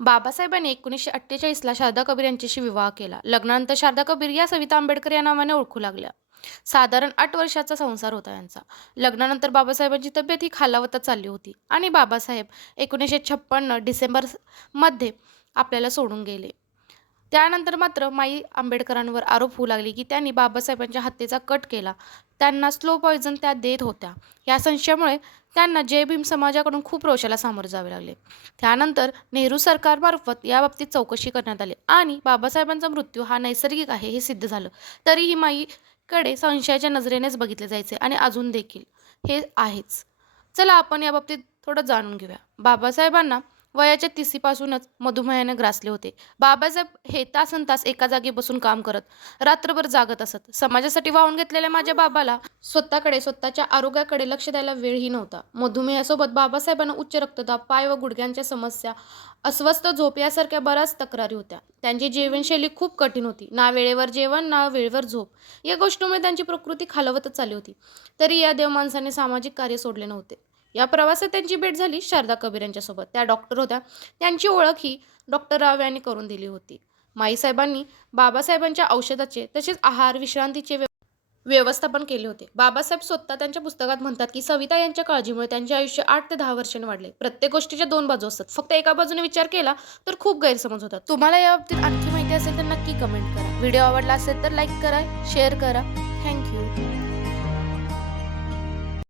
बाबासाहेबांनी एकोणीसशे अठ्ठेचाळीसला शारदा कबीर यांच्याशी विवाह केला. लग्नानंतर शारदा कबीर या सविता आंबेडकर या नावाने ओळखू लागल्या. साधारण आठ वर्षाचा संसार होता यांचा. लग्नानंतर बाबासाहेबांची तब्येत ही खालावतच चालली होती आणि बाबासाहेब एकोणीसशे छप्पन्न डिसेंबरमध्ये आपल्याला सोडून गेले. त्यानंतर मात्र माई आंबेडकरांवर आरोप होऊ लागले की त्यांनी बाबासाहेबांच्या हत्येचा कट केला. त्यांना स्लो पॉयझन त्या देत होत्या. या संशयामुळे त्यांना जय भीम समाजाकडून खूप रोषाला सामोरे जावे लागले. त्यानंतर नेहरू सरकारमार्फत याबाबतीत चौकशी करण्यात आली आणि बाबासाहेबांचा मृत्यू हा नैसर्गिक आहे हे सिद्ध झालं. तरीही माईकडे संशयाच्या नजरेनेच बघितले जायचे आणि अजून देखील हे आहेच. चला आपण याबाबतीत थोडं जाणून घेऊया. बाबासाहेबांना वयाच्या तिसीपासूनच मधुमेहाने ग्रासले होते. बाबासाहेब हे तासन तास एका जागी बसून काम करत रात्रभर जागत असत. समाजासाठी वाहून घेतलेल्या माझ्या बाबाला स्वतःकडे स्वतःच्या आरोग्याकडे लक्ष द्यायला वेळही नव्हता. मधुमेहासोबत बाबासाहेबांना उच्च रक्तदाब पाय व गुडघ्यांच्या समस्या अस्वस्थ झोप यासारख्या बऱ्याच तक्रारी होत्या. त्यांची जीवनशैली खूप कठीण होती. ना वेळेवर जेवण ना वेळेवर झोप. या गोष्टीमुळे त्यांची प्रकृती खालवतच चालली होती. तरी या देवमाणसाने सामाजिक कार्य सोडले नव्हते. या प्रवासात त्यांची भेट झाली शारदा कबीर यांच्यासोबत. त्या डॉक्टर होत्या. त्यांची ओळख ही डॉक्टर राव यांनी करून दिली होती. माईसाहेबांनी बाबासाहेबांच्या औषधाचे तसेच आहार विश्रांतीचे व्यवस्थापन केले होते. बाबासाहेब स्वतः त्यांच्या पुस्तकात म्हणतात की सविता यांच्या काळजीमुळे त्यांचे आयुष्य आठ ते दहा वर्षांनी वाढले. प्रत्येक गोष्टीच्या दोन बाजू असतात. फक्त एका बाजूने विचार केला तर खूप गैरसमज होतात. तुम्हाला या बाबतीत आणखी माहिती असेल तर नक्की कमेंट करा. व्हिडिओ आवडला असेल तर लाईक करा शेअर करा. थँक्यू